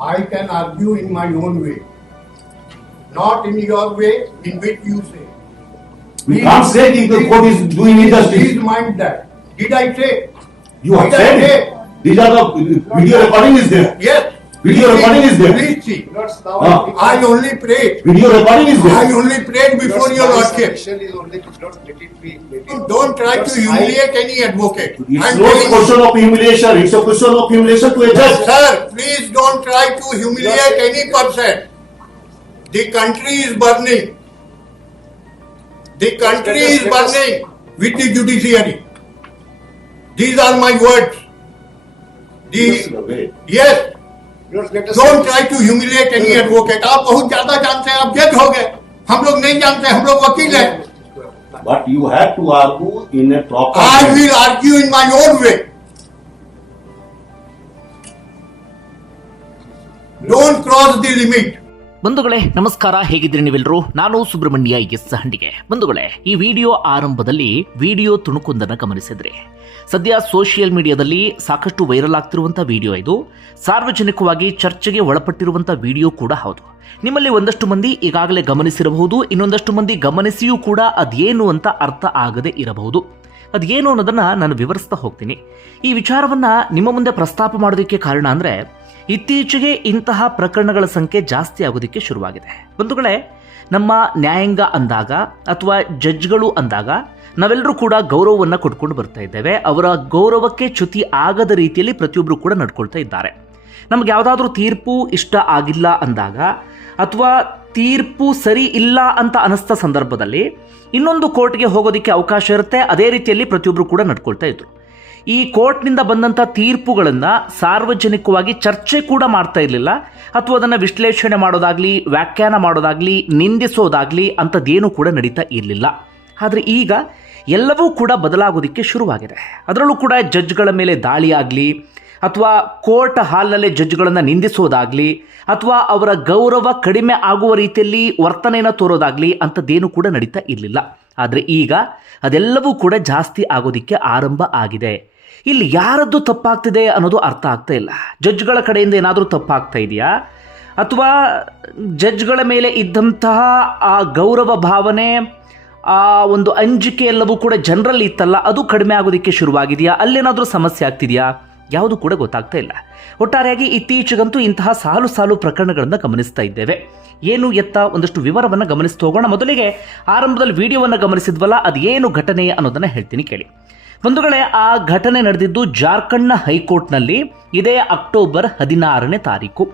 I can argue in my own way, not in your way, in which you say. We can't say that the court is doing injustice. Please mind that. Did I say? You have Did I said it. These are the video recording is there. Yes. Video Please recording is there. Please see. Lords, now Ah. I only prayed. Video recording is there. I only prayed before your my lordship. is only, Lords, let it be, let it. Don't try Lords, to I- humiliate any advocate. It's I'm no telling you. question of humiliation. It's a question of humiliation to a judge. Sir, please don't try to humiliate any person. The country is burning. The country is burning with the judiciary. These are my words. Listen, The, wait. yes, Lords, let us. don't try to humiliate any advocate. आप बहुत ज्यादा जानते हैं आप जज हो गए हम लोग नहीं जानते हम लोग वकील हैं But you have to argue in a proper I way. will argue in my own way. Don't cross the limit. ಬಂಧುಗಳೇ ನಮಸ್ಕಾರ ಹೇಗಿದ್ದೀರಿ ನೀವೆಲ್ಲರೂ ನಾನು ಸುಬ್ರಹ್ಮಣ್ಯ ಎಸ್ ಹಂಡಿಗೆ ಬಂಧುಗಳೇ ಈ ವಿಡಿಯೋ ಆರಂಭದಲ್ಲಿ ವಿಡಿಯೋ ತುಣುಕೊಂದನ್ನು ಗಮನಿಸಿದ್ರಿ ಸದ್ಯ ಸೋಷಿಯಲ್ ಮೀಡಿಯಾದಲ್ಲಿ ಸಾಕಷ್ಟು ವೈರಲ್ ಆಗ್ತಿರುವಂಥ ವಿಡಿಯೋ ಇದು. ಸಾರ್ವಜನಿಕವಾಗಿ ಚರ್ಚೆಗೆ ಒಳಪಟ್ಟಿರುವಂಥ ವಿಡಿಯೋ ಕೂಡ ಹೌದು. ನಿಮ್ಮಲ್ಲಿ ಒಂದಷ್ಟು ಮಂದಿ ಈಗಾಗಲೇ ಗಮನಿಸಿರಬಹುದು, ಇನ್ನೊಂದಷ್ಟು ಮಂದಿ ಗಮನಿಸಿಯೂ ಕೂಡ ಅದೇನು ಅಂತ ಅರ್ಥ ಆಗದೆ ಇರಬಹುದು. ಅದೇನು ಅನ್ನೋದನ್ನ ನಾನು ವಿವರಿಸ್ತಾ ಹೋಗ್ತೀನಿ. ಈ ವಿಚಾರವನ್ನ ನಿಮ್ಮ ಮುಂದೆ ಪ್ರಸ್ತಾಪ ಮಾಡೋದಕ್ಕೆ ಕಾರಣ ಅಂದ್ರೆ, ಇತ್ತೀಚೆಗೆ ಇಂತಹ ಪ್ರಕರಣಗಳ ಸಂಖ್ಯೆ ಜಾಸ್ತಿ ಆಗೋದಕ್ಕೆ ಶುರುವಾಗಿದೆ. ಬಂಧುಗಳೇ, ನಮ್ಮ ನ್ಯಾಯಾಂಗ ಅಂದಾಗ ಅಥವಾ ಜಡ್ಜ್ಗಳು ಅಂದಾಗ ನಾವೆಲ್ಲರೂ ಕೂಡ ಗೌರವವನ್ನು ಕೊಟ್ಕೊಂಡು ಬರ್ತಾ ಇದ್ದೇವೆ. ಅವರ ಗೌರವಕ್ಕೆ ಚ್ಯುತಿ ಆಗದ ರೀತಿಯಲ್ಲಿ ಪ್ರತಿಯೊಬ್ಬರು ಕೂಡ ನಡ್ಕೊಳ್ತಾ ಇದ್ದಾರೆ. ನಮ್ಗೆ ಯಾವುದಾದ್ರೂ ತೀರ್ಪು ಇಷ್ಟ ಆಗಿಲ್ಲ ಅಂದಾಗ ಅಥವಾ ತೀರ್ಪು ಸರಿ ಇಲ್ಲ ಅಂತ ಅನಿಸ್ತ ಸಂದರ್ಭದಲ್ಲಿ ಇನ್ನೊಂದು ಕೋರ್ಟ್ಗೆ ಹೋಗೋದಕ್ಕೆ ಅವಕಾಶ ಇರುತ್ತೆ, ಅದೇ ರೀತಿಯಲ್ಲಿ ಪ್ರತಿಯೊಬ್ಬರು ಕೂಡ ನಡ್ಕೊಳ್ತಾ ಇದ್ರು. ಈ ಕೋರ್ಟ್ನಿಂದ ಬಂದಂಥ ತೀರ್ಪುಗಳನ್ನು ಸಾರ್ವಜನಿಕವಾಗಿ ಚರ್ಚೆ ಕೂಡ ಮಾಡ್ತಾ ಇರಲಿಲ್ಲ. ಅಥವಾ ಅದನ್ನು ವಿಶ್ಲೇಷಣೆ ಮಾಡೋದಾಗಲಿ, ವ್ಯಾಖ್ಯಾನ ಮಾಡೋದಾಗಲಿ, ನಿಂದಿಸೋದಾಗಲಿ ಅಂಥದ್ದೇನೂ ಕೂಡ ನಡೀತಾ ಇರಲಿಲ್ಲ. ಆದರೆ ಈಗ ಎಲ್ಲವೂ ಕೂಡ ಬದಲಾಗೋದಕ್ಕೆ ಶುರುವಾಗಿದೆ. ಅದರಲ್ಲೂ ಕೂಡ ಜಡ್ಜ್ಗಳ ಮೇಲೆ ದಾಳಿಯಾಗಲಿ ಅಥವಾ ಕೋರ್ಟ್ ಹಾಲ್ನಲ್ಲೇ ಜಡ್ಜ್ಗಳನ್ನು ನಿಂದಿಸೋದಾಗಲಿ, ಅಥವಾ ಅವರ ಗೌರವ ಕಡಿಮೆ ಆಗುವ ರೀತಿಯಲ್ಲಿ ವರ್ತನೆಯನ್ನು ತೋರೋದಾಗಲಿ ಅಂಥದ್ದೇನು ಕೂಡ ನಡೀತಾ ಇರಲಿಲ್ಲ. ಆದರೆ ಈಗ ಅದೆಲ್ಲವೂ ಕೂಡ ಜಾಸ್ತಿ ಆಗೋದಕ್ಕೆ ಆರಂಭ ಆಗಿದೆ. ಇಲ್ಲಿ ಯಾರದ್ದು ತಪ್ಪಾಗ್ತಿದೆ ಅನ್ನೋದು ಅರ್ಥ ಆಗ್ತಾ ಇಲ್ಲ. ಜಡ್ಜ್ಗಳ ಕಡೆಯಿಂದ ಏನಾದರೂ ತಪ್ಪಾಗ್ತಾ ಇದೆಯಾ? ಅಥವಾ ಜಡ್ಜ್ಗಳ ಮೇಲೆ ಇದ್ದಂತಹ ಆ ಗೌರವ ಭಾವನೆ ಆ ಒಂದು ಅಂಜಿಕೆ ಎಲ್ಲವೂ ಕೂಡ ಜನರಲ್ಲಿ ಇತ್ತಲ್ಲ, ಅದು ಕಡಿಮೆ ಆಗೋದಕ್ಕೆ ಶುರುವಾಗಿದೆಯಾ? ಅಲ್ಲೇನಾದರೂ ಸಮಸ್ಯೆ ಆಗ್ತಿದೆಯಾ? ಯಾವುದು ಕೂಡ ಗೊತ್ತಾಗ್ತಾ ಇಲ್ಲ. ಒಟ್ಟಾರೆಯಾಗಿ ಇತ್ತೀಚೆಗಂತೂ ಇಂತಹ ಸಾಲು ಸಾಲು ಪ್ರಕರಣಗಳನ್ನು ಗಮನಿಸ್ತಾ ಇದ್ದೇವೆ. ಏನು ಎತ್ತ ಒಂದಷ್ಟು ವಿವರವನ್ನು ಗಮನಿಸ್ತಾ ಹೋಗೋಣ. ಮೊದಲಿಗೆ ಆರಂಭದಲ್ಲಿ ವಿಡಿಯೋವನ್ನು ಗಮನಿಸಿದ್ವಲ್ಲ, ಅದೇನು ಘಟನೆ ಅನ್ನೋದನ್ನು ಹೇಳ್ತೀನಿ ಕೇಳಿ. ಬಂಧುಗಳೇ, ಆ ಘಟನೆ ನಡೆದಿದ್ದು ಜಾರ್ಖಂಡ್ನ ಹೈಕೋರ್ಟ್ನಲ್ಲಿ ಇದೇ ಅಕ್ಟೋಬರ್ ಹದಿನಾರನೇ ತಾರೀಕು.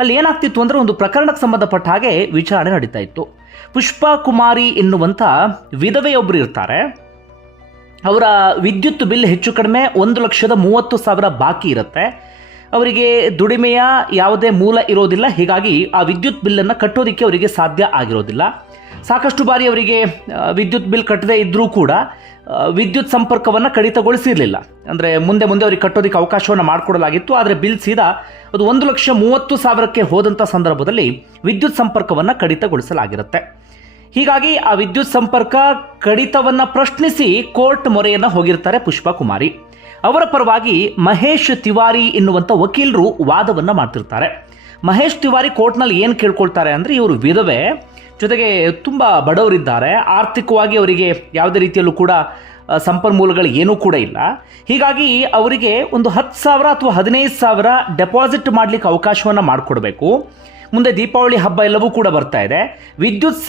ಅಲ್ಲಿ ಏನಾಗ್ತಿತ್ತು ಅಂದರೆ ಒಂದು ಪ್ರಕರಣಕ್ಕೆ ಸಂಬಂಧಪಟ್ಟ ಹಾಗೆ ವಿಚಾರಣೆ ನಡೀತಾ ಇತ್ತು. ಪುಷ್ಪಾ ಕುಮಾರಿ ಎನ್ನುವಂಥ ವಿಧವೆಯೊಬ್ಬರು ಇರ್ತಾರೆ. ಅವರ ವಿದ್ಯುತ್ ಬಿಲ್ ಹೆಚ್ಚು ಕಡಿಮೆ ಒಂದು ಲಕ್ಷದ ಮೂವತ್ತು ಸಾವಿರ ಬಾಕಿ ಇರುತ್ತೆ. ಅವರಿಗೆ ದುಡಿಮೆಯ ಯಾವುದೇ ಮೂಲ ಇರೋದಿಲ್ಲ. ಹೀಗಾಗಿ ಆ ವಿದ್ಯುತ್ ಬಿಲ್ಲನ್ನು ಕಟ್ಟೋದಕ್ಕೆ ಅವರಿಗೆ ಸಾಧ್ಯ ಆಗಿರೋದಿಲ್ಲ. ಸಾಕಷ್ಟು ಬಾರಿ ಅವರಿಗೆ ವಿದ್ಯುತ್ ಬಿಲ್ ಕಟ್ಟದೇ ಇದ್ದರೂ ಕೂಡ ವಿದ್ಯುತ್ ಸಂಪರ್ಕವನ್ನು ಕಡಿತಗೊಳಿಸಿರಲಿಲ್ಲ. ಅಂದರೆ ಮುಂದೆ ಮುಂದೆ ಅವರಿಗೆ ಕಟ್ಟೋದಕ್ಕೆ ಅವಕಾಶವನ್ನು ಮಾಡಿಕೊಡಲಾಗಿತ್ತು. ಆದರೆ ಬಿಲ್ ಸೀದಾ ಅದು ಒಂದು ಲಕ್ಷ ಮೂವತ್ತು ಸಾವಿರಕ್ಕೆ ಹೋದಂಥ ಸಂದರ್ಭದಲ್ಲಿ ವಿದ್ಯುತ್ ಸಂಪರ್ಕವನ್ನು ಕಡಿತಗೊಳಿಸಲಾಗಿರುತ್ತೆ. ಹೀಗಾಗಿ ಆ ವಿದ್ಯುತ್ ಸಂಪರ್ಕ ಕಡಿತವನ್ನು ಪ್ರಶ್ನಿಸಿ ಕೋರ್ಟ್ ಮೊರೆಯನ್ನು ಹೋಗಿರ್ತಾರೆ ಪುಷ್ಪಾ ಕುಮಾರಿ ಅವರ ಪರವಾಗಿ ಮಹೇಶ್ ತಿವಾರಿ ಎನ್ನುವಂಥ ವಕೀಲರು ವಾದವನ್ನು ಮಾಡ್ತಿರ್ತಾರೆ. ಮಹೇಶ್ ತಿವಾರಿ ಕೋರ್ಟ್ನಲ್ಲಿ ಏನು ಕೇಳ್ಕೊಳ್ತಾರೆ ಅಂದರೆ ಇವರು ವಿಧವೆ ಜೊತೆಗೆ ತುಂಬ ಬಡವರಿದ್ದಾರೆ. ಆರ್ಥಿಕವಾಗಿ ಅವರಿಗೆ ಯಾವುದೇ ರೀತಿಯಲ್ಲೂ ಕೂಡ ಸಂಪನ್ಮೂಲಗಳು ಏನೂ ಕೂಡ ಇಲ್ಲ. ಹೀಗಾಗಿ ಅವರಿಗೆ ಒಂದು ಹತ್ತು ಸಾವಿರ ಅಥವಾ ಹದಿನೈದು ಸಾವಿರ ಡೆಪಾಸಿಟ್ ಮಾಡಲಿಕ್ಕೆ ಅವಕಾಶವನ್ನು ಮಾಡಿಕೊಡ್ಬೇಕು. ಮುಂದೆ ದೀಪಾವಳಿ ಹಬ್ಬ ಎಲ್ಲವೂ ಕೂಡ ಬರ್ತಾ ಇದೆ. ವಿದ್ಯುತ್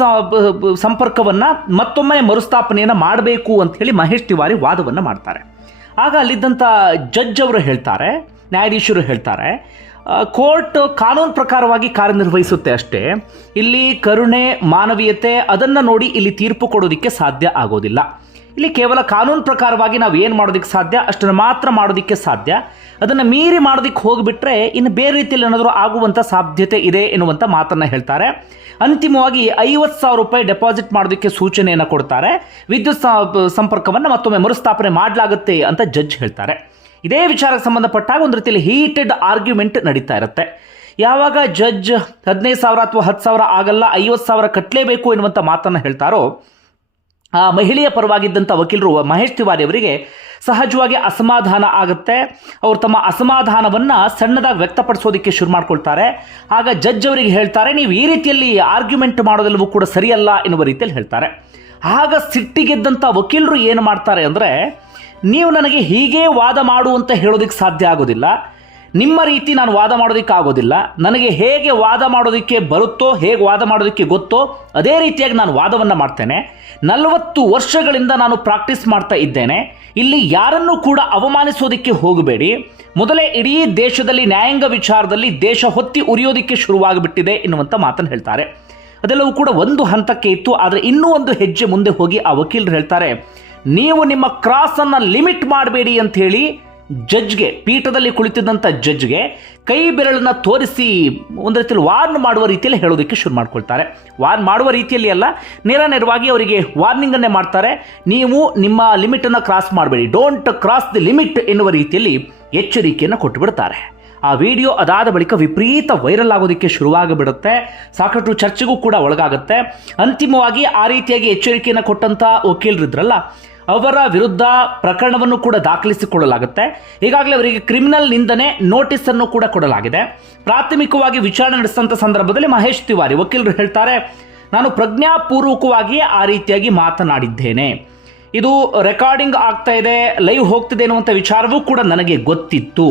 ಸಂಪರ್ಕವನ್ನ ಮತ್ತೊಮ್ಮೆ ಮರುಸ್ಥಾಪನೆಯನ್ನು ಮಾಡಬೇಕು ಅಂತ ಹೇಳಿ ಮಹೇಶ್ ತಿವಾರಿ ವಾದವನ್ನು ಮಾಡ್ತಾರೆ. ಆಗ ಅಲ್ಲಿದ್ದಂಥ ಜಡ್ಜ್ ಅವರು ಹೇಳ್ತಾರೆ, ನ್ಯಾಯಾಧೀಶರು ಹೇಳ್ತಾರೆ ಕೋರ್ಟ್ ಕಾನೂನು ಪ್ರಕಾರವಾಗಿ ಕಾರ್ಯನಿರ್ವಹಿಸುತ್ತೆ ಅಷ್ಟೇ. ಇಲ್ಲಿ ಕರುಣೆ, ಮಾನವೀಯತೆ ಅದನ್ನು ನೋಡಿ ಇಲ್ಲಿ ತೀರ್ಪು ಕೊಡೋದಕ್ಕೆ ಸಾಧ್ಯ ಆಗೋದಿಲ್ಲ. ಇಲ್ಲಿ ಕೇವಲ ಕಾನೂನು ಪ್ರಕಾರವಾಗಿ ನಾವು ಏನು ಮಾಡೋದಕ್ಕೆ ಸಾಧ್ಯ, ಅಷ್ಟನ್ನು ಮಾತ್ರ ಮಾಡೋದಕ್ಕೆ ಸಾಧ್ಯ. ಅದನ್ನು ಮೀರಿ ಮಾಡೋದಕ್ಕೆ ಹೋಗಿಬಿಟ್ರೆ ಇನ್ನು ಬೇರೆ ರೀತಿಯಲ್ಲಿ ಏನಾದರೂ ಆಗುವಂಥ ಸಾಧ್ಯತೆ ಇದೆ ಎನ್ನುವಂಥ ಮಾತನ್ನು ಹೇಳ್ತಾರೆ. ಅಂತಿಮವಾಗಿ ಐವತ್ತು ಸಾವಿರ ರೂಪಾಯಿ ಡೆಪಾಸಿಟ್ ಮಾಡೋದಕ್ಕೆ ಸೂಚನೆಯನ್ನು ಕೊಡ್ತಾರೆ. ವಿದ್ಯುತ್ ಸಂಪರ್ಕವನ್ನು ಮತ್ತೊಮ್ಮೆ ಮರುಸ್ಥಾಪನೆ ಮಾಡಲಾಗುತ್ತೆ ಅಂತ ಜಡ್ಜ್ ಹೇಳ್ತಾರೆ. ಇದೇ ವಿಚಾರಕ್ಕೆ ಸಂಬಂಧಪಟ್ಟಾಗ ಒಂದು ರೀತಿಯಲ್ಲಿ ಹೀಟೆಡ್ ಆರ್ಗ್ಯುಮೆಂಟ್ ನಡೀತಾ ಇರುತ್ತೆ. ಯಾವಾಗ ಜಡ್ಜ್ ಹದಿನೈದು ಸಾವಿರ ಅಥವಾ ಹತ್ತು ಸಾವಿರ ಆಗಲ್ಲ, ಐವತ್ತು ಸಾವಿರ ಕಟ್ಟಲೇಬೇಕು ಎನ್ನುವಂಥ ಮಾತನ್ನು ಹೇಳ್ತಾರೋ, ಆ ಮಹಿಳೆಯ ಪರವಾಗಿದ್ದಂಥ ವಕೀಲರು ಮಹೇಶ್ ತಿವಾರಿ ಅವರಿಗೆ ಸಹಜವಾಗಿ ಅಸಮಾಧಾನ ಆಗುತ್ತೆ. ಅವರು ತಮ್ಮ ಅಸಮಾಧಾನವನ್ನು ಸಣ್ಣದಾಗಿ ವ್ಯಕ್ತಪಡಿಸೋದಕ್ಕೆ ಶುರು ಮಾಡ್ಕೊಳ್ತಾರೆ. ಆಗ ಜಡ್ಜ್ ಅವರಿಗೆ ಹೇಳ್ತಾರೆ, ನೀವು ಈ ರೀತಿಯಲ್ಲಿ ಆರ್ಗ್ಯುಮೆಂಟ್ ಮಾಡೋದೆಲ್ಲವೂ ಕೂಡ ಸರಿಯಲ್ಲ ಎನ್ನುವ ರೀತಿಯಲ್ಲಿ ಹೇಳ್ತಾರೆ. ಆಗ ಸಿಟ್ಟಿಗೆದ್ದಂಥ ವಕೀಲರು ಏನು ಮಾಡ್ತಾರೆ ಅಂದರೆ ನೀವು ನನಗೆ ಹೀಗೆ ವಾದ ಮಾಡು ಅಂತ ಹೇಳೋದಕ್ಕೆ ಸಾಧ್ಯ ಆಗೋದಿಲ್ಲ. ನಿಮ್ಮ ರೀತಿ ನಾನು ವಾದ ಮಾಡೋದಕ್ಕೆ ಆಗೋದಿಲ್ಲ. ನನಗೆ ಹೇಗೆ ವಾದ ಮಾಡೋದಕ್ಕೆ ಬರುತ್ತೋ, ಹೇಗೆ ವಾದ ಮಾಡೋದಕ್ಕೆ ಗೊತ್ತೋ, ಅದೇ ರೀತಿಯಾಗಿ ನಾನು ವಾದವನ್ನು ಮಾಡ್ತೇನೆ. ನಲವತ್ತು ವರ್ಷಗಳಿಂದ ನಾನು ಪ್ರಾಕ್ಟೀಸ್ ಮಾಡ್ತಾ ಇದ್ದೇನೆ. ಇಲ್ಲಿ ಯಾರನ್ನೂ ಕೂಡ ಅವಮಾನಿಸೋದಕ್ಕೆ ಹೋಗಬೇಡಿ. ಮೊದಲೇ ಇಡೀ ದೇಶದಲ್ಲಿ ನ್ಯಾಯಾಂಗ ವಿಚಾರದಲ್ಲಿ ದೇಶ ಹೊತ್ತಿ ಉರಿಯೋದಕ್ಕೆ ಶುರುವಾಗಿಬಿಟ್ಟಿದೆ ಎನ್ನುವಂಥ ಮಾತನ್ನು ಹೇಳ್ತಾರೆ. ಅದೆಲ್ಲವೂ ಕೂಡ ಒಂದು ಹಂತಕ್ಕೆ ಇತ್ತು, ಆದರೆ ಇನ್ನೂ ಒಂದು ಹೆಜ್ಜೆ ಮುಂದೆ ಹೋಗಿ ಆ ವಕೀಲರು ಹೇಳ್ತಾರೆ ನೀವು ನಿಮ್ಮ ಕ್ರಾಸನ್ನು ಲಿಮಿಟ್ ಮಾಡಬೇಡಿ ಅಂತ ಹೇಳಿ ಜಡ್ಜ್ಗೆ ಪೀಠದಲ್ಲಿ ಕುಳಿತಿದ್ದಂಥ ಜಡ್ಜ್ಗೆ ಕೈ ಬೆರಳನ್ನು ತೋರಿಸಿ ಒಂದು ರೀತಿಯಲ್ಲಿ ವಾರ್ನ್ ಮಾಡುವ ರೀತಿಯಲ್ಲಿ ಹೇಳೋದಕ್ಕೆ ಶುರು ಮಾಡ್ಕೊಳ್ತಾರೆ. ವಾರ್ನ್ ಮಾಡುವ ರೀತಿಯಲ್ಲಿ ಅಲ್ಲ ನೇರ ನೇರವಾಗಿ ಅವರಿಗೆ ವಾರ್ನಿಂಗನ್ನೇ ಮಾಡ್ತಾರೆ. ನೀವು ನಿಮ್ಮ ಲಿಮಿಟನ್ನು ಕ್ರಾಸ್ ಮಾಡಬೇಡಿ. ಡೋಂಟ್ ಕ್ರಾಸ್ ದಿ ಲಿಮಿಟ್ ಎನ್ನುವ ರೀತಿಯಲ್ಲಿ ಎಚ್ಚರಿಕೆಯನ್ನು ಕೊಟ್ಟು ಬಿಡ್ತಾರೆ. ಆ ವಿಡಿಯೋ ಅದಾದ ಬಳಿಕ ವಿಪರೀತ ವೈರಲ್ ಆಗೋದಕ್ಕೆ ಶುರುವಾಗಿಬಿಡುತ್ತೆ. ಸಾಕಷ್ಟು ಚರ್ಚೆಗೂ ಕೂಡ ಒಳಗಾಗುತ್ತೆ. ಅಂತಿಮವಾಗಿ ಆ ರೀತಿಯಾಗಿ ಎಚ್ಚರಿಕೆಯನ್ನು ಕೊಟ್ಟಂತ ವಕೀಲರಿದ್ರಲ್ಲ, ಅವರ ವಿರುದ್ಧ ಪ್ರಕರಣವನ್ನು ಕೂಡ ದಾಖಲಿಸಿಕೊಳ್ಳಲಾಗುತ್ತೆ. ಈಗಾಗಲೇ ಅವರಿಗೆ ಕ್ರಿಮಿನಲ್ ನಿಂದನೆ ನೋಟಿಸ್ ಅನ್ನು ಕೂಡ ಕೊಡಲಾಗಿದೆ. ಪ್ರಾಥಮಿಕವಾಗಿ ವಿಚಾರಣೆ ನಡೆಸಿದಂಥ ಸಂದರ್ಭದಲ್ಲಿ ಮಹೇಶ್ ತಿವಾರಿ ವಕೀಲರು ಹೇಳ್ತಾರೆ, ನಾನು ಪ್ರಜ್ಞಾಪೂರ್ವಕವಾಗಿ ಆ ರೀತಿಯಾಗಿ ಮಾತನಾಡಿದ್ದೇನೆ. ಇದು ರೆಕಾರ್ಡಿಂಗ್ ಆಗ್ತಾ ಇದೆ, ಲೈವ್ ಹೋಗ್ತಿದೆ ಅನ್ನುವಂಥ ವಿಚಾರವೂ ಕೂಡ ನನಗೆ ಗೊತ್ತಿತ್ತು.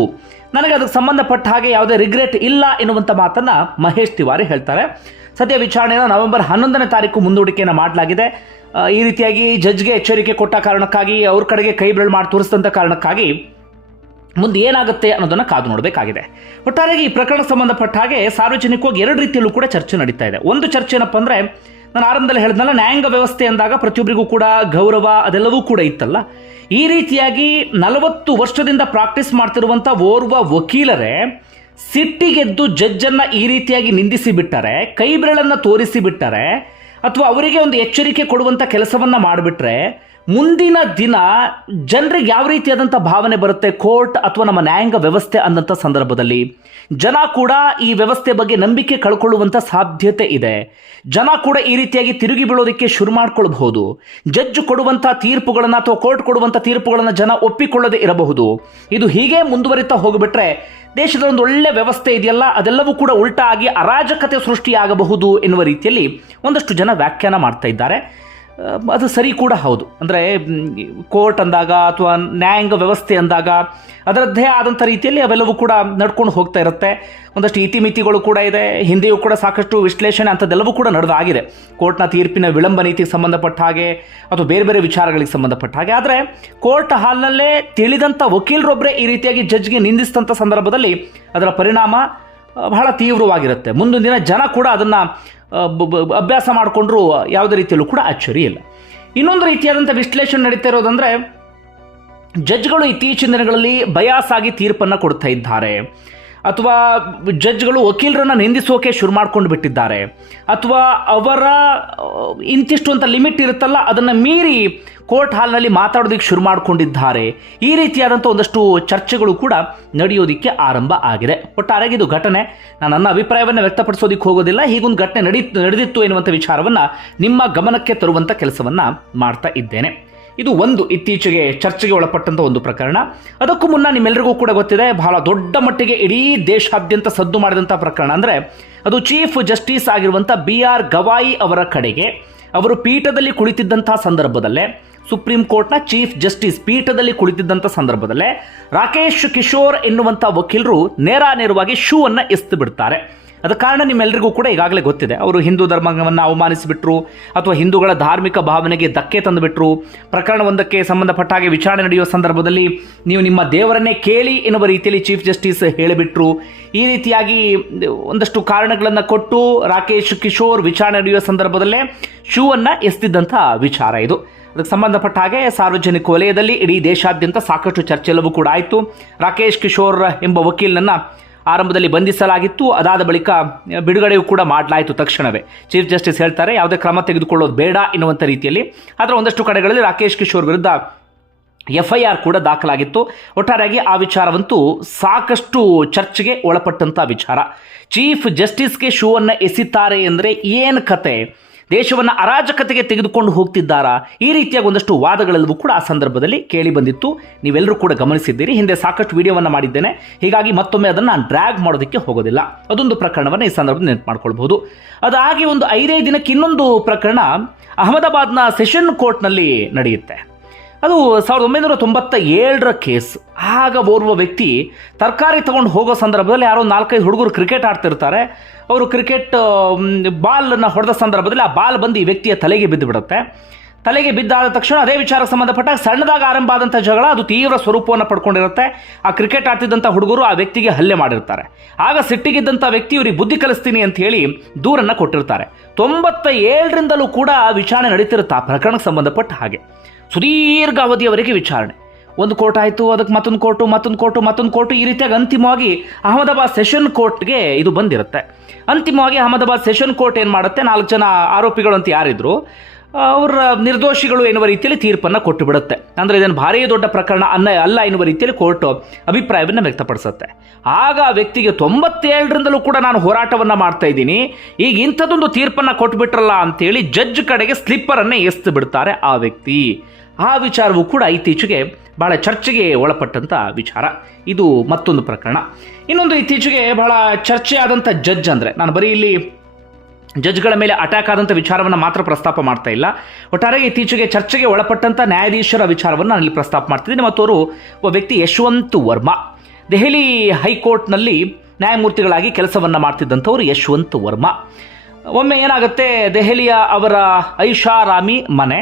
ನನಗೆ ಅದಕ್ಕೆ ಸಂಬಂಧಪಟ್ಟ ಹಾಗೆ ಯಾವುದೇ ರಿಗ್ರೆಟ್ ಇಲ್ಲ ಎನ್ನುವಂಥ ಮಾತನ್ನು ಮಹೇಶ್ ತಿವಾರಿ ಹೇಳ್ತಾರೆ. ಸದ್ಯ ವಿಚಾರಣೆಯನ್ನು ನವೆಂಬರ್ ಹನ್ನೊಂದನೇ ತಾರೀಕು ಮುಂದೂಡಿಕೆಯನ್ನು ಮಾಡಲಾಗಿದೆ. ಈ ರೀತಿಯಾಗಿ ಜಡ್ಜ್ಗೆ ಎಚ್ಚರಿಕೆ ಕೊಟ್ಟ ಕಾರಣಕ್ಕಾಗಿ, ಅವ್ರ ಕಡೆಗೆ ಕೈ ಮಾಡಿ ತೋರಿಸಿದಂಥ ಕಾರಣಕ್ಕಾಗಿ ಮುಂದೆ ಏನಾಗುತ್ತೆ ಅನ್ನೋದನ್ನು ಕಾದು ನೋಡಬೇಕಾಗಿದೆ. ಒಟ್ಟಾರೆಯಾಗಿ ಈ ಪ್ರಕರಣ ಸಂಬಂಧಪಟ್ಟ ಹಾಗೆ ಸಾರ್ವಜನಿಕವಾಗಿ ಎರಡು ರೀತಿಯಲ್ಲೂ ಕೂಡ ಚರ್ಚೆ ನಡೀತಾ ಇದೆ. ಒಂದು ಚರ್ಚೆ ಏನಪ್ಪ ಅಂದ್ರೆ ನಾನು ಆರಂಭದಲ್ಲಿ ಹೇಳಿದ್ನಲ್ಲ, ನ್ಯಾಯಾಂಗ ವ್ಯವಸ್ಥೆ ಅಂದಾಗ ಪ್ರತಿಯೊಬ್ಬರಿಗೂ ಕೂಡ ಗೌರವ ಅದೆಲ್ಲವೂ ಕೂಡ ಇತ್ತಲ್ಲ. ಈ ರೀತಿಯಾಗಿ ನಲವತ್ತು ವರ್ಷದಿಂದ ಪ್ರಾಕ್ಟೀಸ್ ಮಾಡ್ತಿರುವಂಥ ಓರ್ವ ವಕೀಲರೇ ಸಿಟ್ಟಿಗೆದ್ದು ಜಡ್ಜನ್ನು ಈ ರೀತಿಯಾಗಿ ನಿಂದಿಸಿ ಬಿಟ್ಟರೆ, ಕೈ ಅಥವಾ ಅವರಿಗೆ ಒಂದು ಎಚ್ಚರಿಕೆ ಕೊಡುವಂಥ ಕೆಲಸವನ್ನು ಮಾಡಿಬಿಟ್ರೆ ಮುಂದಿನ ದಿನ ಜನರಿಗೆ ಯಾವ ರೀತಿಯಾದಂಥ ಭಾವನೆ ಬರುತ್ತೆ? ಕೋರ್ಟ್ ಅಥವಾ ನಮ್ಮ ನ್ಯಾಯಾಂಗ ವ್ಯವಸ್ಥೆ ಅಂದಂಥ ಸಂದರ್ಭದಲ್ಲಿ ಜನ ಕೂಡ ಈ ವ್ಯವಸ್ಥೆ ಬಗ್ಗೆ ನಂಬಿಕೆ ಕಳ್ಕೊಳ್ಳುವಂಥ ಸಾಧ್ಯತೆ ಇದೆ. ಜನ ಕೂಡ ಈ ರೀತಿಯಾಗಿ ತಿರುಗಿ ಬೀಳೋದಕ್ಕೆ ಶುರು ಮಾಡ್ಕೊಳ್ಬಹುದು. ಜಡ್ಜ್ ಕೊಡುವಂಥ ತೀರ್ಪುಗಳನ್ನು ಅಥವಾ ಕೋರ್ಟ್ ಕೊಡುವಂಥ ತೀರ್ಪುಗಳನ್ನು ಜನ ಒಪ್ಪಿಕೊಳ್ಳದೆ ಇರಬಹುದು. ಇದು ಹೀಗೆ ಮುಂದುವರಿತಾ ಹೋಗಿಬಿಟ್ರೆ ದೇಶದ ಒಂದು ಒಳ್ಳೆ ವ್ಯವಸ್ಥೆ ಇದೆಯಲ್ಲ, ಅದೆಲ್ಲವೂ ಕೂಡ ಉಲ್ಟಾ ಆಗಿ ಅರಾಜಕತೆ ಸೃಷ್ಟಿಯಾಗಬಹುದು ಎನ್ನುವ ರೀತಿಯಲ್ಲಿ ಒಂದಷ್ಟು ಜನ ವ್ಯಾಖ್ಯಾನ ಮಾಡ್ತಾ ಇದ್ದಾರೆ. ಅದು ಸರಿ ಕೂಡ ಹೌದು. ಅಂದರೆ ಕೋರ್ಟ್ ಅಂದಾಗ ಅಥವಾ ನ್ಯಾಯಾಂಗ ವ್ಯವಸ್ಥೆ ಅಂದಾಗ ಅದರದ್ದೇ ಆದಂಥ ರೀತಿಯಲ್ಲಿ ಅವೆಲ್ಲವೂ ಕೂಡ ನಡ್ಕೊಂಡು ಹೋಗ್ತಾ ಇರುತ್ತೆ. ಒಂದಷ್ಟು ಇತಿಮಿತಿಗಳು ಕೂಡ ಇದೆ. ಹಿಂದೆಯೂ ಕೂಡ ಸಾಕಷ್ಟು ವಿಶ್ಲೇಷಣೆ ಅಂಥದ್ದೆಲ್ಲವೂ ಕೂಡ ನಡೆದಾಗಿದೆ. ಕೋರ್ಟ್ನ ತೀರ್ಪಿನ ವಿಳಂಬ ನೀತಿಗೆ ಸಂಬಂಧಪಟ್ಟ ಹಾಗೆ ಅಥವಾ ಬೇರೆ ಬೇರೆ ವಿಚಾರಗಳಿಗೆ ಸಂಬಂಧಪಟ್ಟ ಹಾಗೆ. ಆದರೆ, ಕೋರ್ಟ್ ಹಾಲ್ನಲ್ಲೇ ತಿಳಿದಂಥ ವಕೀಲರೊಬ್ಬರೇ ಈ ರೀತಿಯಾಗಿ ಜಡ್ಜ್ಗೆ ನಿಂದಿಸಿದಂಥ ಸಂದರ್ಭದಲ್ಲಿ ಅದರ ಪರಿಣಾಮ ಬಹಳ ತೀವ್ರವಾಗಿರುತ್ತೆ. ಮುಂದಿನ ದಿನ ಜನ ಕೂಡ ಅದನ್ನು ಅಭ್ಯಾಸ ಮಾಡಿಕೊಂಡ್ರು ಯಾವುದೇ ರೀತಿಯಲ್ಲೂ ಕೂಡ ಅಚ್ಚರಿ ಇಲ್ಲ. ಇನ್ನೊಂದು ರೀತಿಯಾದಂಥ ವಿಶ್ಲೇಷಣೆ ನಡೀತಾ ಇರೋದಂದರೆ, ಜಡ್ಜ್ಗಳು ಇತ್ತೀಚಿನ ದಿನಗಳಲ್ಲಿ ಬಯಾಸಾಗಿ ತೀರ್ಪನ್ನು ಕೊಡ್ತಾ ಇದ್ದಾರೆ. ಅಥವಾ ಜಡ್ಜ್ಗಳು ವಕೀಲರನ್ನು ನಿಂದಿಸೋಕೆ ಶುರು ಮಾಡ್ಕೊಂಡು ಬಿಟ್ಟಿದ್ದಾರೆ. ಅಥವಾ ಅವರ ಇಂತಿಷ್ಟು ಅಂತ ಲಿಮಿಟ್ ಇರುತ್ತಲ್ಲ, ಅದನ್ನು ಮೀರಿ ಕೋರ್ಟ್ ಹಾಲ್ನಲ್ಲಿ ಮಾತಾಡೋದಕ್ಕೆ ಶುರು ಮಾಡ್ಕೊಂಡಿದ್ದಾರೆ. ಈ ರೀತಿಯಾದಂಥ ಒಂದಷ್ಟು ಚರ್ಚೆಗಳು ಕೂಡ ನಡೆಯೋದಕ್ಕೆ ಆರಂಭ ಆಗಿದೆ. ಒಟ್ಟಾರೆಗೆ ಇದು ಘಟನೆ. ನಾನು ನನ್ನ ಅಭಿಪ್ರಾಯವನ್ನು ವ್ಯಕ್ತಪಡಿಸೋದಕ್ಕೆ ಹೋಗೋದಿಲ್ಲ. ಹೀಗೊಂದು ಘಟನೆ ನಡೀತು, ನಡೆದಿತ್ತು ಎನ್ನುವಂಥ ವಿಚಾರವನ್ನು ನಿಮ್ಮ ಗಮನಕ್ಕೆ ತರುವಂಥ ಕೆಲಸವನ್ನು ಮಾಡ್ತಾ ಇದ್ದೇನೆ. ಇದು ಒಂದು ಇತ್ತೀಚೆಗೆ ಚರ್ಚೆಗೆ ಒಳಪಟ್ಟಂಥ ಒಂದು ಪ್ರಕರಣ. ಅದಕ್ಕೂ ಮುನ್ನ ನಿಮ್ಮೆಲ್ಲರಿಗೂ ಕೂಡ ಗೊತ್ತಿದೆ, ಬಹಳ ದೊಡ್ಡ ಮಟ್ಟಿಗೆ ಇಡೀ ದೇಶಾದ್ಯಂತ ಸದ್ದು ಮಾಡಿದಂಥ ಪ್ರಕರಣ. ಅಂದರೆ ಅದು ಚೀಫ್ ಜಸ್ಟಿಸ್ ಆಗಿರುವಂಥ ಬಿ ಆರ್ ಗವಾಯಿ ಅವರ ಕಡೆಗೆ ಅವರು ಪೀಠದಲ್ಲಿ ಕುಳಿತಿದ್ದಂಥ ಸಂದರ್ಭದಲ್ಲೇ, ಸುಪ್ರೀಂ ಕೋರ್ಟ್ನ ಚೀಫ್ ಜಸ್ಟಿಸ್ ಪೀಠದಲ್ಲಿ ಕುಳಿತಿದ್ದಂಥ ಸಂದರ್ಭದಲ್ಲೇ ರಾಕೇಶ್ ಕಿಶೋರ್ ಎನ್ನುವಂಥ ವಕೀಲರು ನೇರ ನೇರವಾಗಿ ಶೂ ಅನ್ನು ಎಸ್ತು ಬಿಡ್ತಾರೆ. ಅದ ಕಾರಣ ನಿಮ್ಮೆಲ್ಲರಿಗೂ ಕೂಡ ಈಗಾಗಲೇ ಗೊತ್ತಿದೆ. ಅವರು ಹಿಂದೂ ಧರ್ಮವನ್ನು ಅವಮಾನಿಸಿಬಿಟ್ರು ಅಥವಾ ಹಿಂದೂಗಳ ಧಾರ್ಮಿಕ ಭಾವನೆಗೆ ಧಕ್ಕೆ ತಂದುಬಿಟ್ರು. ಪ್ರಕರಣವೊಂದಕ್ಕೆ ಸಂಬಂಧಪಟ್ಟ ಹಾಗೆ ವಿಚಾರಣೆ ನಡೆಯುವ ಸಂದರ್ಭದಲ್ಲಿ ನೀವು ನಿಮ್ಮ ದೇವರನ್ನೇ ಕೇಳಿ ಎನ್ನುವ ರೀತಿಯಲ್ಲಿ ಚೀಫ್ ಜಸ್ಟಿಸ್ ಹೇಳಿಬಿಟ್ರು. ಈ ರೀತಿಯಾಗಿ ಒಂದಷ್ಟು ಕಾರಣಗಳನ್ನು ಕೊಟ್ಟು ರಾಕೇಶ್ ಕಿಶೋರ್ ವಿಚಾರಣೆ ನಡೆಯುವ ಸಂದರ್ಭದಲ್ಲೇ ಶೂವನ್ನು ಎಸ್ತಿದ್ದಂಥ ವಿಚಾರ ಇದು. ಅದಕ್ಕೆ ಸಂಬಂಧಪಟ್ಟ ಹಾಗೆ ಸಾರ್ವಜನಿಕ ವಲಯದಲ್ಲಿ ಇಡೀ ದೇಶಾದ್ಯಂತ ಸಾಕಷ್ಟು ಚರ್ಚೆಲ್ಲವೂ ಕೂಡ ಆಯಿತು. ರಾಕೇಶ್ ಕಿಶೋರ್ ಎಂಬ ವಕೀಲನನ್ನ ಆರಂಭದಲ್ಲಿ ಬಂಧಿಸಲಾಗಿತ್ತು. ಅದಾದ ಬಳಿಕ ಬಿಡುಗಡೆಯೂ ಕೂಡ ಮಾಡಲಾಯಿತು ತಕ್ಷಣವೇ. ಚೀಫ್ ಜಸ್ಟಿಸ್ ಹೇಳ್ತಾರೆ, ಯಾವುದೇ ಕ್ರಮ ತೆಗೆದುಕೊಳ್ಳೋದು ಬೇಡ ಎನ್ನುವಂಥ ರೀತಿಯಲ್ಲಿ. ಆದರೆ ಒಂದಷ್ಟು ಕಡೆಗಳಲ್ಲಿ ರಾಕೇಶ್ ಕಿಶೋರ್ ವಿರುದ್ಧ ಎಫ್ ಐ ಆರ್ ಕೂಡ ದಾಖಲಾಗಿತ್ತು. ಒಟ್ಟಾರೆಯಾಗಿ ಆ ವಿಚಾರವಂತೂ ಸಾಕಷ್ಟು ಚರ್ಚೆಗೆ ಒಳಪಟ್ಟಂಥ ವಿಚಾರ. ಚೀಫ್ ಜಸ್ಟಿಸ್ಗೆ ಶೂ ಅನ್ನು ಎಸಿತಾರೆ ಅಂದರೆ ಏನು ಕತೆ? ದೇಶವನ್ನು ಅರಾಜಕತೆಗೆ ತೆಗೆದುಕೊಂಡು ಹೋಗ್ತಿದ್ದಾರಾ? ಈ ರೀತಿಯಾಗಿ ಒಂದಷ್ಟು ವಾದಗಳೆಲ್ಲವೂ ಕೂಡ ಆ ಸಂದರ್ಭದಲ್ಲಿ ಕೇಳಿ ಬಂದಿತ್ತು. ನೀವೆಲ್ಲರೂ ಕೂಡ ಗಮನಿಸಿದ್ದೀರಿ. ಹಿಂದೆ ಸಾಕಷ್ಟು ವಿಡಿಯೋವನ್ನು ಮಾಡಿದ್ದೇನೆ. ಹೀಗಾಗಿ ಮತ್ತೊಮ್ಮೆ ಅದನ್ನು ನಾನು ಡ್ರ್ಯಾಗ್ ಮಾಡೋದಕ್ಕೆ ಹೋಗೋದಿಲ್ಲ. ಅದೊಂದು ಪ್ರಕರಣವನ್ನು ಈ ಸಂದರ್ಭದಲ್ಲಿ ನೆನಪು ಮಾಡ್ಕೊಳ್ಬಹುದು ಅದಾಗಿ ಒಂದು ಐದೇ ದಿನಕ್ಕೆ ಇನ್ನೊಂದು ಪ್ರಕರಣ ಅಹಮದಾಬಾದ್ನ ಸೆಷನ್ ಕೋರ್ಟ್ನಲ್ಲಿ ನಡೆಯುತ್ತೆ. ಅದು ಸಾವಿರದ ಒಂಬೈನೂರ ತೊಂಬತ್ತ ಏಳರ ಕೇಸ್. ಆಗ ಓರ್ವ ವ್ಯಕ್ತಿ ತರಕಾರಿ ತಗೊಂಡು ಹೋಗೋ ಸಂದರ್ಭದಲ್ಲಿ ಯಾರೋ ನಾಲ್ಕೈದು ಹುಡುಗರು ಕ್ರಿಕೆಟ್ ಆಡ್ತಿರ್ತಾರೆ. ಅವರು ಕ್ರಿಕೆಟ್ ಬಾಲನ್ನು ಹೊಡೆದ ಸಂದರ್ಭದಲ್ಲಿ ಆ ಬಾಲ್ ಬಂದು ಈ ವ್ಯಕ್ತಿಯ ತಲೆಗೆ ಬಿದ್ದು ಬಿಡುತ್ತೆ ತಲೆಗೆ ಬಿದ್ದಾದ ತಕ್ಷಣ ಅದೇ ವಿಚಾರಕ್ಕೆ ಸಂಬಂಧಪಟ್ಟ ಸಣ್ಣದಾಗ ಆರಂಭ ಆದಂಥ ಜಗಳ ಅದು ತೀವ್ರ ಸ್ವರೂಪವನ್ನು ಪಡ್ಕೊಂಡಿರುತ್ತೆ. ಆ ಕ್ರಿಕೆಟ್ ಆಡ್ತಿದ್ದಂಥ ಹುಡುಗರು ಆ ವ್ಯಕ್ತಿಗೆ ಹಲ್ಲೆ ಮಾಡಿರ್ತಾರೆ. ಆಗ ಸಿಟ್ಟಿಗಿದ್ದಂಥ ವ್ಯಕ್ತಿ ಇವ್ರಿಗೆ ಬುದ್ಧಿ ಕಲಿಸ್ತೀನಿ ಅಂತ ಹೇಳಿ ದೂರನ್ನು ಕೊಟ್ಟಿರ್ತಾರೆ. ತೊಂಬತ್ತ ಏಳರಿಂದಲೂ ಕೂಡ ವಿಚಾರಣೆ ನಡೀತಿರುತ್ತೆ ಆ ಪ್ರಕರಣಕ್ಕೆ ಸಂಬಂಧಪಟ್ಟ ಹಾಗೆ. ಸುದೀರ್ಘ ಅವಧಿಯವರೆಗೆ ವಿಚಾರಣೆ. ಒಂದು ಕೋರ್ಟ್ ಆಯಿತು, ಅದಕ್ಕೆ ಮತ್ತೊಂದು ಕೋರ್ಟು ಮತ್ತೊಂದು ಕೋರ್ಟು ಮತ್ತೊಂದು ಕೋರ್ಟು, ಈ ರೀತಿಯಾಗಿ ಅಂತಿಮವಾಗಿ ಅಹಮದಾಬಾದ್ ಸೆಷನ್ ಕೋರ್ಟ್ಗೆ ಇದು ಬಂದಿರುತ್ತೆ. ಅಂತಿಮವಾಗಿ ಅಹಮದಾಬಾದ್ ಸೆಷನ್ ಕೋರ್ಟ್ ಏನು ಮಾಡುತ್ತೆ? ನಾಲ್ಕು ಜನ ಆರೋಪಿಗಳು ಅಂತ ಯಾರಿದ್ರು? ಅವರ ನಿರ್ದೋಷಿಗಳು ಎನ್ನುವ ರೀತಿಯಲ್ಲಿ ತೀರ್ಪನ್ನು ಕೊಟ್ಟು ಬಿಡುತ್ತೆ ಅಂದರೆ ಇದನ್ನು ಭಾರೀ ದೊಡ್ಡ ಪ್ರಕರಣ ಅನ್ನ ಅಲ್ಲ ಎನ್ನುವ ರೀತಿಯಲ್ಲಿ ಕೋರ್ಟು ಅಭಿಪ್ರಾಯವನ್ನು ವ್ಯಕ್ತಪಡಿಸುತ್ತೆ. ಆಗ ಆ ವ್ಯಕ್ತಿಗೆ ತೊಂಬತ್ತೇಳರಿಂದಲೂ ಕೂಡ ನಾನು ಹೋರಾಟವನ್ನು ಮಾಡ್ತಾ ಇದ್ದೀನಿ. ಈಗ ಇಂಥದ್ದೊಂದು ತೀರ್ಪನ್ನು ಕೊಟ್ಬಿಟ್ರಲ್ಲ ಅಂತೇಳಿ ಜಡ್ಜ್ ಕಡೆಗೆ ಸ್ಲಿಪ್ಪರನ್ನೇ ಎಸ್ತು ಬಿಡ್ತಾರೆ ಆ ವ್ಯಕ್ತಿ. ಆ ವಿಚಾರವೂ ಕೂಡ ಇತ್ತೀಚೆಗೆ ಬಹಳ ಚರ್ಚೆಗೆ ಒಳಪಟ್ಟಂಥ ವಿಚಾರ. ಇದು ಮತ್ತೊಂದು ಪ್ರಕರಣ. ಇನ್ನೊಂದು ಇತ್ತೀಚೆಗೆ ಬಹಳ ಚರ್ಚೆ ಆದಂಥ ಜಡ್ಜ್ ಅಂದರೆ, ನಾನು ಬರೀ ಇಲ್ಲಿ ಜಡ್ಜ್ಗಳ ಮೇಲೆ ಅಟ್ಯಾಕ್ ಆದಂಥ ವಿಚಾರವನ್ನು ಮಾತ್ರ ಪ್ರಸ್ತಾಪ ಮಾಡ್ತಾ ಇಲ್ಲ. ಒಟ್ಟಾರೆ ಇತ್ತೀಚೆಗೆ ಚರ್ಚೆಗೆ ಒಳಪಟ್ಟಂಥ ನ್ಯಾಯಾಧೀಶರ ವಿಚಾರವನ್ನು ನಾನು ಇಲ್ಲಿ ಪ್ರಸ್ತಾಪ ಮಾಡ್ತಿದ್ದೀನಿ. ಮತ್ತು ಅವರು ಒಬ್ಬ ವ್ಯಕ್ತಿ ಯಶವಂತ್ ವರ್ಮಾ. ದೆಹಲಿ ಹೈಕೋರ್ಟ್ನಲ್ಲಿ ನ್ಯಾಯಮೂರ್ತಿಗಳಾಗಿ ಕೆಲಸವನ್ನು ಮಾಡ್ತಿದ್ದಂಥವ್ರು ಯಶವಂತ್ ವರ್ಮಾ. ಒಮ್ಮೆ ಏನಾಗುತ್ತೆ, ದೆಹಲಿಯ ಅವರ ಐಷಾರಾಮಿ ಮನೆ.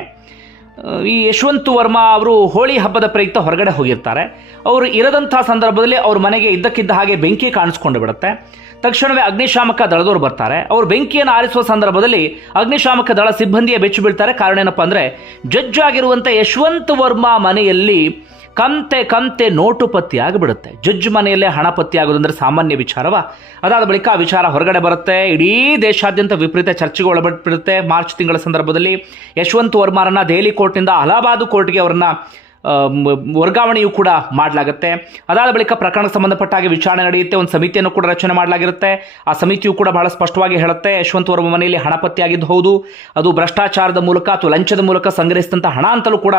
ಈ ಯಶವಂತ್ ವರ್ಮಾ ಅವರು ಹೋಳಿ ಹಬ್ಬದ ಪ್ರಯುಕ್ತ ಹೊರಗಡೆ ಹೋಗಿರ್ತಾರೆ. ಅವರು ಇರದಂಥ ಸಂದರ್ಭದಲ್ಲಿ ಅವ್ರ ಮನೆಗೆ ಇದ್ದಕ್ಕಿದ್ದ ಹಾಗೆ ಬೆಂಕಿ ಕಾಣಿಸ್ಕೊಂಡು ಬಿಡುತ್ತೆ. ತಕ್ಷಣವೇ ಅಗ್ನಿಶಾಮಕ ದಳದವರು ಬರ್ತಾರೆ. ಅವರು ಬೆಂಕಿಯನ್ನು ಆರಿಸುವ ಸಂದರ್ಭದಲ್ಲಿ ಅಗ್ನಿಶಾಮಕ ದಳ ಸಿಬ್ಬಂದಿಯ ಬೆಚ್ಚು ಬೀಳ್ತಾರೆ. ಕಾರಣ ಏನಪ್ಪ ಅಂದರೆ ಜಡ್ಜ್ ಆಗಿರುವಂಥ ಯಶವಂತ್ ವರ್ಮಾ ಮನೆಯಲ್ಲಿ ಕಂತೆ ಕಂತೆ ನೋಟು ಪತ್ತಿ ಆಗಿಬಿಡುತ್ತೆ ಜಡ್ಜ್ ಮನೆಯಲ್ಲೇ ಹಣ ಪತ್ತಿ ಆಗೋದಂದ್ರೆ ಸಾಮಾನ್ಯ ವಿಚಾರವ? ಅದಾದ ಬಳಿಕ ಆ ವಿಚಾರ ಹೊರಗಡೆ ಬರುತ್ತೆ. ಇಡೀ ದೇಶಾದ್ಯಂತ ವಿಪರೀತ ಚರ್ಚೆಗೆ ಒಳಪಟ್ಬಿಡುತ್ತೆ ಮಾರ್ಚ್ ತಿಂಗಳ ಸಂದರ್ಭದಲ್ಲಿ ಯಶವಂತ್ ವರ್ಮಾರನ್ನ ದೆಹಲಿ ಕೋರ್ಟ್ನಿಂದ ಅಲಹಾಬಾದ್ ಕೋರ್ಟ್ಗೆ ಅವರನ್ನ ವರ್ಗಾವಣೆಯೂ ಕೂಡ ಮಾಡಲಾಗುತ್ತೆ. ಅದಾದ ಬಳಿಕ ಪ್ರಕರಣಕ್ಕೆ ಸಂಬಂಧಪಟ್ಟ ಹಾಗೆ ವಿಚಾರಣೆ ನಡೆಯುತ್ತೆ. ಒಂದು ಸಮಿತಿಯನ್ನು ಕೂಡ ರಚನೆ ಮಾಡಲಾಗಿರುತ್ತೆ. ಆ ಸಮಿತಿಯು ಕೂಡ ಬಹಳ ಸ್ಪಷ್ಟವಾಗಿ ಹೇಳುತ್ತೆ, ಯಶವಂತ್ ವರ್ಮ ಮನೆಯಲ್ಲಿ ಹಣ ಹೌದು. ಅದು ಭ್ರಷ್ಟಾಚಾರದ ಮೂಲಕ ಅಥವಾ ಲಂಚದ ಮೂಲಕ ಸಂಗ್ರಹಿಸಿದಂಥ ಹಣ ಅಂತಲೂ ಕೂಡ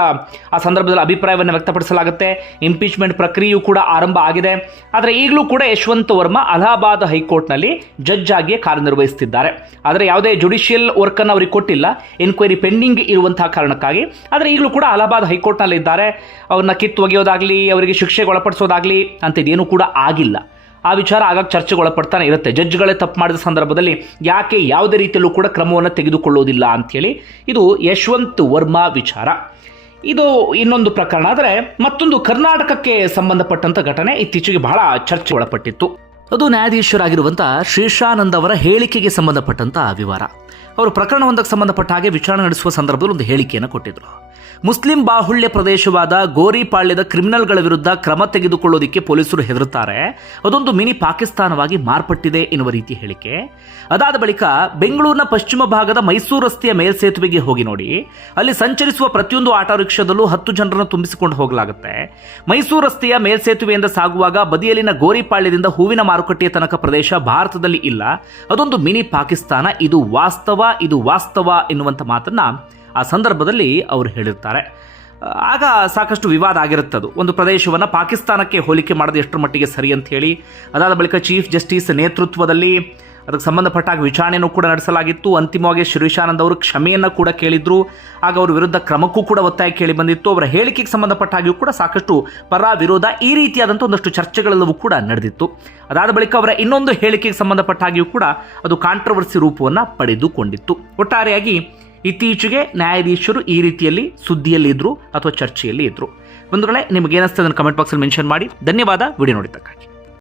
ಆ ಸಂದರ್ಭದಲ್ಲಿ ಅಭಿಪ್ರಾಯವನ್ನು ವ್ಯಕ್ತಪಡಿಸಲಾಗುತ್ತೆ. ಇಂಪೀಚ್ಮೆಂಟ್ ಪ್ರಕ್ರಿಯೆಯೂ ಕೂಡ ಆರಂಭ ಆಗಿದೆ. ಆದರೆ ಈಗಲೂ ಕೂಡ ಯಶವಂತ್ ವರ್ಮ ಅಲಹಾಬಾದ್ ಹೈಕೋರ್ಟ್ನಲ್ಲಿ ಜಡ್ಜ್ ಆಗಿಯೇ ಕಾರ್ಯನಿರ್ವಹಿಸುತ್ತಿದ್ದಾರೆ. ಆದರೆ ಯಾವುದೇ ಜುಡಿಷಿಯಲ್ ವರ್ಕನ್ನು ಅವರಿಗೆ ಕೊಟ್ಟಿಲ್ಲ. ಎನ್ಕ್ವೈರಿ ಪೆಂಡಿಂಗ್ ಇರುವಂತಹ ಕಾರಣಕ್ಕಾಗಿ. ಆದರೆ ಈಗಲೂ ಕೂಡ ಅಲಹಾಬಾದ್ ಹೈಕೋರ್ಟ್ನಲ್ಲಿ ಇದ್ದಾರೆ ಅವ್ರನ್ನ ಕಿತ್ತು ಒಗೆಯೋದಾಗಲಿ, ಅವರಿಗೆ ಶಿಕ್ಷೆಗೆ ಒಳಪಡಿಸೋದಾಗಲಿ ಅಂಥದ್ದೇನೂ ಕೂಡ ಆಗಿಲ್ಲ. ಆ ವಿಚಾರ ಆಗಾಗ ಚರ್ಚೆಗೆ ಒಳಪಡ್ತಾನೆ ಇರುತ್ತೆ. ಜಡ್ಜ್ಗಳೇ ತಪ್ಪು ಮಾಡಿದ ಸಂದರ್ಭದಲ್ಲಿ ಯಾಕೆ ಯಾವುದೇ ರೀತಿಯಲ್ಲೂ ಕೂಡ ಕ್ರಮವನ್ನು ತೆಗೆದುಕೊಳ್ಳೋದಿಲ್ಲ ಅಂಥೇಳಿ ಇದು ಯಶವಂತ್ ವರ್ಮಾ ವಿಚಾರ. ಇದು ಇನ್ನೊಂದು ಪ್ರಕರಣ. ಆದರೆ ಮತ್ತೊಂದು ಕರ್ನಾಟಕಕ್ಕೆ ಸಂಬಂಧಪಟ್ಟಂಥ ಘಟನೆ ಇತ್ತೀಚೆಗೆ ಬಹಳ ಚರ್ಚೆ ಒಳಪಟ್ಟಿತ್ತು. ಅದು ನ್ಯಾಯಾಧೀಶರಾಗಿರುವಂಥ ಶ್ರೀಶಾನಂದ್ ಅವರ ಹೇಳಿಕೆಗೆ ಸಂಬಂಧಪಟ್ಟಂಥ ವಿವರ. ಅವರು ಪ್ರಕರಣವೊಂದಕ್ಕೆ ಸಂಬಂಧಪಟ್ಟ ಹಾಗೆ ವಿಚಾರಣೆ ನಡೆಸುವ ಸಂದರ್ಭದಲ್ಲಿ ಒಂದು ಹೇಳಿಕೆಯನ್ನು ಕೊಟ್ಟಿದ್ದರು ಮುಸ್ಲಿಂ ಬಾಹುಳ್ಯ ಪ್ರದೇಶವಾದ ಗೋರಿಪಾಳ್ಯದ ಕ್ರಿಮಿನಲ್ಗಳ ವಿರುದ್ಧ ಕ್ರಮ ತೆಗೆದುಕೊಳ್ಳೋದಕ್ಕೆ ಪೊಲೀಸರು ಹೆದರುತ್ತಾರೆ. ಅದೊಂದು ಮಿನಿ ಪಾಕಿಸ್ತಾನವಾಗಿ ಮಾರ್ಪಟ್ಟಿದೆ ಎನ್ನುವ ರೀತಿ ಹೇಳಿಕೆ. ಅದಾದ ಬಳಿಕ ಬೆಂಗಳೂರಿನ ಪಶ್ಚಿಮ ಭಾಗದ ಮೈಸೂರು ರಸ್ತೆಯ ಮೇಲ್ಸೇತುವೆಗೆ ಹೋಗಿ ನೋಡಿ. ಅಲ್ಲಿ ಸಂಚರಿಸುವ ಪ್ರತಿಯೊಂದು ಆಟೋ ರಿಕ್ಷಾದಲ್ಲೂ ಹತ್ತು ಜನರನ್ನು ತುಂಬಿಸಿಕೊಂಡು ಹೋಗಲಾಗುತ್ತೆ. ಮೈಸೂರು ರಸ್ತೆಯ ಮೇಲ್ಸೇತುವೆಯಿಂದ ಸಾಗುವಾಗ ಬದಿಯಲ್ಲಿನ ಗೋರಿಪಾಳ್ಯದಿಂದ ಹೂವಿನ ಮಾರುಕಟ್ಟೆಯ ತನಕ ಪ್ರದೇಶ ಭಾರತದಲ್ಲಿ ಇಲ್ಲ. ಅದೊಂದು ಮಿನಿ ಪಾಕಿಸ್ತಾನ. ಇದು ವಾಸ್ತವ ಇದು ವಾಸ್ತವ ಎನ್ನುವಂಥ ಮಾತನ್ನ ಆ ಸಂದರ್ಭದಲ್ಲಿ ಅವರು ಹೇಳಿರ್ತಾರೆ. ಆಗ ಸಾಕಷ್ಟು ವಿವಾದ ಆಗಿರುತ್ತದು. ಒಂದು ಪ್ರದೇಶವನ್ನು ಪಾಕಿಸ್ತಾನಕ್ಕೆ ಹೋಲಿಕೆ ಮಾಡೋದು ಎಷ್ಟರ ಮಟ್ಟಿಗೆ ಸರಿ ಅಂತ ಹೇಳಿ, ಅದಾದ ಬಳಿಕ ಚೀಫ್ ಜಸ್ಟಿಸ್ ನೇತೃತ್ವದಲ್ಲಿ ಅದಕ್ಕೆ ಸಂಬಂಧಪಟ್ಟಾಗ ವಿಚಾರಣೆಯನ್ನು ಕೂಡ ನಡೆಸಲಾಗಿತ್ತು. ಅಂತಿಮವಾಗಿ ಶ್ರೀಶಾನಂದ್ ಅವರು ಕ್ಷಮೆಯನ್ನು ಕೂಡ ಕೇಳಿದ್ರು. ಆಗ ಅವರ ವಿರುದ್ಧ ಕ್ರಮಕ್ಕೂ ಕೂಡ ಒತ್ತಾಯ ಕೇಳಿ ಬಂದಿತ್ತು. ಅವರ ಹೇಳಿಕೆಗೆ ಸಂಬಂಧಪಟ್ಟಾಗಿಯೂ ಕೂಡ ಸಾಕಷ್ಟು ಪರ ವಿರೋಧ ಈ ರೀತಿಯಾದಂಥ ಒಂದಷ್ಟು ಚರ್ಚೆಗಳೆಲ್ಲವೂ ಕೂಡ ನಡೆದಿತ್ತು. ಅದಾದ ಬಳಿಕ ಅವರ ಇನ್ನೊಂದು ಹೇಳಿಕೆಗೆ ಸಂಬಂಧಪಟ್ಟಾಗಿಯೂ ಕೂಡ ಅದು ಕಾಂಟ್ರವರ್ಸಿ ರೂಪವನ್ನು ಪಡೆದುಕೊಂಡಿತ್ತು. ಒಟ್ಟಾರೆಯಾಗಿ ಇತ್ತೀಚೆಗೆ ನ್ಯಾಯಾಧೀಶರು ಈ ರೀತಿಯಲ್ಲಿ ಸುದ್ದಿಯಲ್ಲಿ ಇದ್ರು ಅಥವಾ ಚರ್ಚೆಯಲ್ಲಿ ಇದ್ರು. ಬಂಧುಗಳೇ ನಿಮಗೇನಿಸ್ತದೆ ಅದನ್ನು ಕಮೆಂಟ್ ಬಾಕ್ಸಲ್ಲಿ ಮೆನ್ಷನ್ ಮಾಡಿ. ಧನ್ಯವಾದ. ವಿಡಿಯೋ ನೋಡಿದ್ದಕ್ಕಾಗಿ.